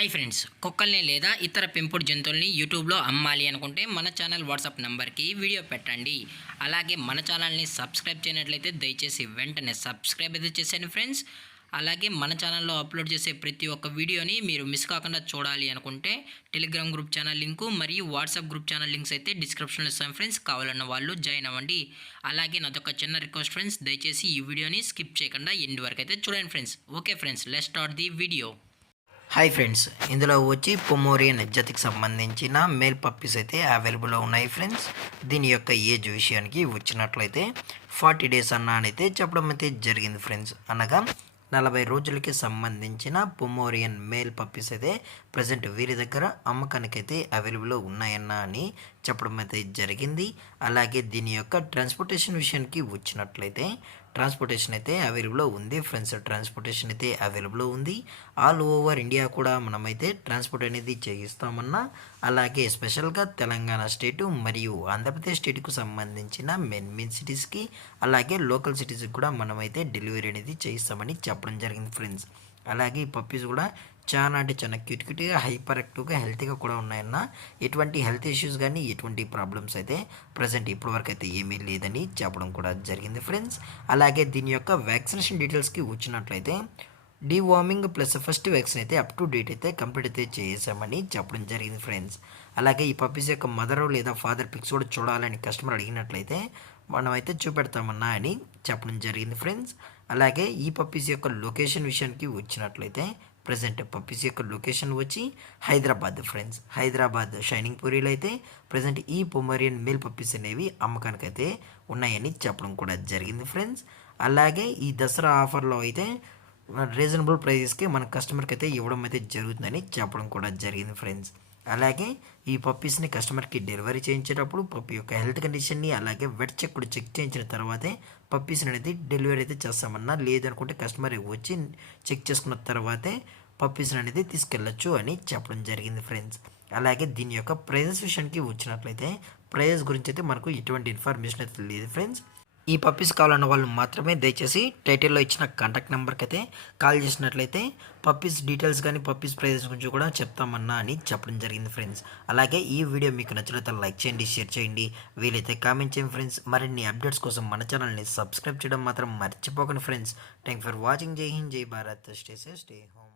Hi friends, కుక్కల్ని లేదా ఇతర పెంపుడు జంతువుల్ని యూట్యూబ్లో అమ్మాలి అనుకుంటే మన ఛానల్ వాట్సాప్ నెంబర్కి వీడియో పెట్టండి. అలాగే మన ఛానల్ని సబ్స్క్రైబ్ చేయనట్లయితే దయచేసి వెంటనే సబ్స్క్రైబ్ అయితే చేసేయండి ఫ్రెండ్స్. అలాగే మన ఛానల్లో అప్లోడ్ చేసే ప్రతి ఒక్క వీడియోని మీరు మిస్ కాకుండా చూడాలి అనుకుంటే టెలిగ్రామ్ గ్రూప్ ఛానల్ లింకు మరియు వాట్సాప్ గ్రూప్ ఛానల్ లింక్స్ అయితే డిస్క్రిప్షన్లో ఇస్తాను ఫ్రెండ్స్. కావాలన్న వాళ్ళు జాయిన్ అవ్వండి. అలాగే నాదొక చిన్న రిక్వెస్ట్ ఫ్రెండ్స్, దయచేసి ఈ వీడియోని స్కిప్ చేయకుండా ఎండ్ వరకు అయితే చూడండి friends. Okay friends, let's start the video. Hi friends, ఇందులో వచ్చి పొమోరియన్ జాతికి సంబంధించిన మేల్ పప్పీస్ అయితే అవైలబుల్లో ఉన్నాయి ఫ్రెండ్స్. దీని యొక్క ఏజ్ విషయానికి వచ్చినట్లయితే 40 డేస్ అయితే చెప్పడం అయితే జరిగింది ఫ్రెండ్స్. అనగా 40 రోజులకి సంబంధించిన పొమోరియన్ మేల్ పప్పీస్ అయితే ప్రజెంట్ వీరి దగ్గర అమ్మకానికైతే అవైలబుల్లో ఉన్నాయన్న అని చెప్పడం అయితే జరిగింది. అలాగే దీని యొక్క ట్రాన్స్పోర్టేషన్ విషయానికి వచ్చినట్లయితే ట్రాన్స్పోర్టేషన్ అయితే అవైలబుల్లో ఉంది ఫ్రెండ్స్. ట్రాన్స్పోర్టేషన్ అయితే అవైలబుల్లో ఉంది. ఆల్ ఓవర్ ఇండియా కూడా మనమైతే ట్రాన్స్పోర్ట్ అనేది చేయిస్తామన్నా. అలాగే స్పెషల్గా తెలంగాణ స్టేటు మరియు ఆంధ్రప్రదేశ్ స్టేట్కు సంబంధించిన మెయిన్ సిటీస్కి అలాగే లోకల్ సిటీస్కి కూడా మనమైతే డెలివరీ అనేది చేయిస్తామని చెప్పడం జరిగింది ఫ్రెండ్స్. అలాగే ఈ పప్పీస్ కూడా చాలా అంటే చాలా క్యూట్గా హైపర్ యాక్టివ్గా హెల్తీగా కూడా ఉన్నాయన్న. ఎటువంటి హెల్త్ ఇష్యూస్ కానీ ఎటువంటి ప్రాబ్లమ్స్ అయితే ప్రజెంట్ ఇప్పటివరకు అయితే ఏమీ లేదని చెప్పడం కూడా జరిగింది ఫ్రెండ్స్. అలాగే దీని యొక్క వ్యాక్సినేషన్ డీటెయిల్స్కి వచ్చినట్లయితే డీవార్మింగ్ ప్లస్ ఫస్ట్ వ్యాక్సిన్ అయితే అప్ టు డేట్ అయితే కంప్లీట్ అయితే చేసామని చెప్పడం జరిగింది ఫ్రెండ్స్. అలాగే ఈ పప్పీస్ యొక్క మదర్ లేదా ఫాదర్ పిక్స్ కూడా చూడాలని కస్టమర్ అడిగినట్లయితే మనమైతే చూపెడతామన్నా అని చెప్పడం జరిగింది ఫ్రెండ్స్. అలాగే ఈ పప్పీస్ యొక్క లొకేషన్ విషయానికి వచ్చినట్లయితే ప్రజెంట్ పప్పీస్ యొక్క లొకేషన్ వచ్చి హైదరాబాద్ ఫ్రెండ్స్. హైదరాబాద్ షైనింగ్ పూరిలో అయితే ప్రజెంట్ ఈ పొమేరియన్ మేల్ పప్పీస్ అనేవి అమ్మకానికి అయితే ఉన్నాయని చెప్పడం కూడా జరిగింది ఫ్రెండ్స్. అలాగే ఈ దసరా ఆఫర్లో అయితే రీజనబుల్ ప్రైజెస్కి మన కస్టమర్కి అయితే ఇవ్వడం అయితే జరుగుతుందని చెప్పడం కూడా జరిగింది ఫ్రెండ్స్. అలాగే ఈ పప్పీస్ని కస్టమర్కి డెలివరీ చేయించేటప్పుడు పప్పీ యొక్క హెల్త్ కండిషన్ని అలాగే వెట్ చెక్ కూడా చెక్ చేయించిన తర్వాతే పప్పీస్ని అనేది డెలివరీ అయితే చేస్తామన్నా. లేదనుకుంటే కస్టమర్ వచ్చి చెక్ చేసుకున్న తర్వాతే పప్పీస్ని అనేది తీసుకెళ్ళచ్చు అని చెప్పడం జరిగింది ఫ్రెండ్స్. అలాగే దీని యొక్క ప్రైజెస్ విషయానికి వచ్చినట్లయితే ప్రైజెస్ గురించి అయితే మనకు ఎటువంటి ఇన్ఫర్మేషన్ అయితే లేదు ఫ్రెండ్స్. ఈ పప్పీస్ కావాలన్న వాళ్ళు మాత్రమే దయచేసి టైటిల్లో ఇచ్చిన కాంటాక్ట్ నెంబర్కి అయితే కాల్ చేసినట్లయితే పప్పీస్ డీటెయిల్స్ కానీ పప్పీస్ ప్రైజెస్ గురించి కూడా చెప్తామన్నా అని చెప్పడం జరిగింది ఫ్రెండ్స్. అలాగే ఈ వీడియో మీకు నచ్చినట్లయితే లైక్ చేయండి, షేర్ చేయండి, వీలైతే కామెంట్ చేయండి ఫ్రెండ్స్. మరిన్ని అప్డేట్స్ కోసం మన ఛానల్ని సబ్స్క్రైబ్ చేయడం మాత్రం మర్చిపోకండి ఫ్రెండ్స్. Thank for watching. జై హింద్, జై Bharat, stay safe, stay home.